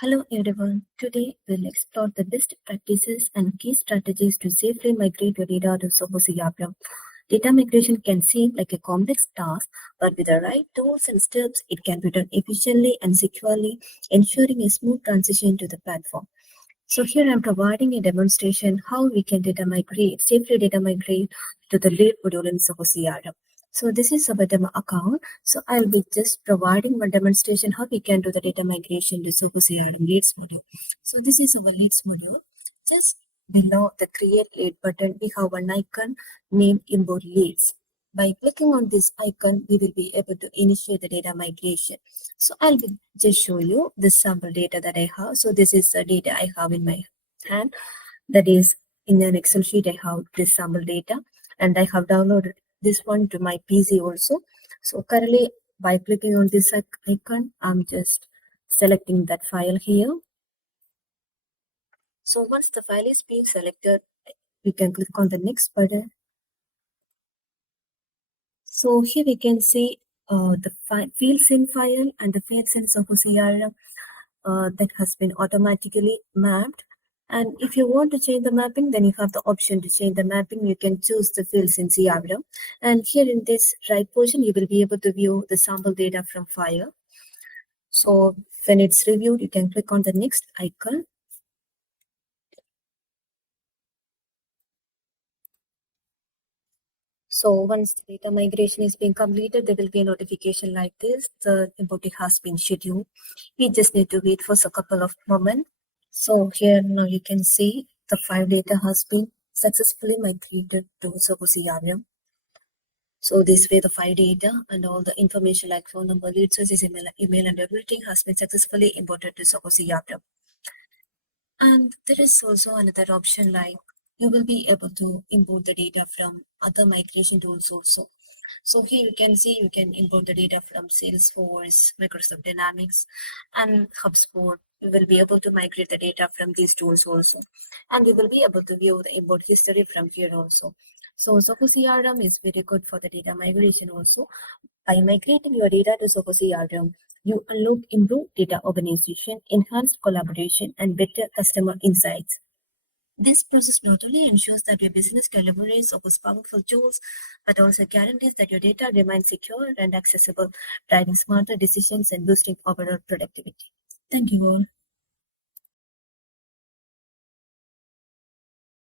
Hello everyone. Today we'll explore the best practices and key strategies to safely migrate your data to Zoho CRM. Data migration can seem like a complex task, but with the right tools and steps, it can be done efficiently and securely, ensuring a smooth transition to the platform. So here I'm providing a demonstration how we can safely data migrate to the lead module in Zoho CRM. So this is our demo account. So I'll be just providing one demonstration how we can do the data migration to Zoho CRM leads module. So this is our leads module. Just below the create lead button, we have an icon named import leads. By clicking on this icon, we will be able to initiate the data migration. So I'll just show you the sample data that I have. So this is the data I have in my hand. That is in an Excel sheet, I have this sample data and I have downloaded this one to my PC also. So currently by clicking on this icon, I'm just selecting that file here. So once the file is being selected, we can click on the next button. So here we can see the fields in file and the fields in Zoho CRM that has been automatically mapped. And if you want to change the mapping, then you have the option to change the mapping. You can choose the fields in CRM. And here in this right portion, you will be able to view the sample data from file. So when it's reviewed, you can click on the next icon. So once the data migration is being completed, there will be a notification like this. The importing has been scheduled. We just need to wait for a couple of moments. So here now you can see the file data has been successfully migrated to Zoho CRM. So this way the file data and all the information like phone number, lead sources, email and everything has been successfully imported to Zoho CRM. And there is also another option like you will be able to import the data from other migration tools also. So here you can see you can import the data from Salesforce, Microsoft Dynamics, and HubSpot. You will be able to migrate the data from these tools also. And you will be able to view the import history from here also. So Zoho CRM is very good for the data migration also. By migrating your data to Zoho CRM, you unlock improved data organization, enhanced collaboration, and better customer insights. This process not only ensures that your business can leverage Zoho's powerful tools, but also guarantees that your data remains secure and accessible, driving smarter decisions and boosting overall productivity. Thank you all.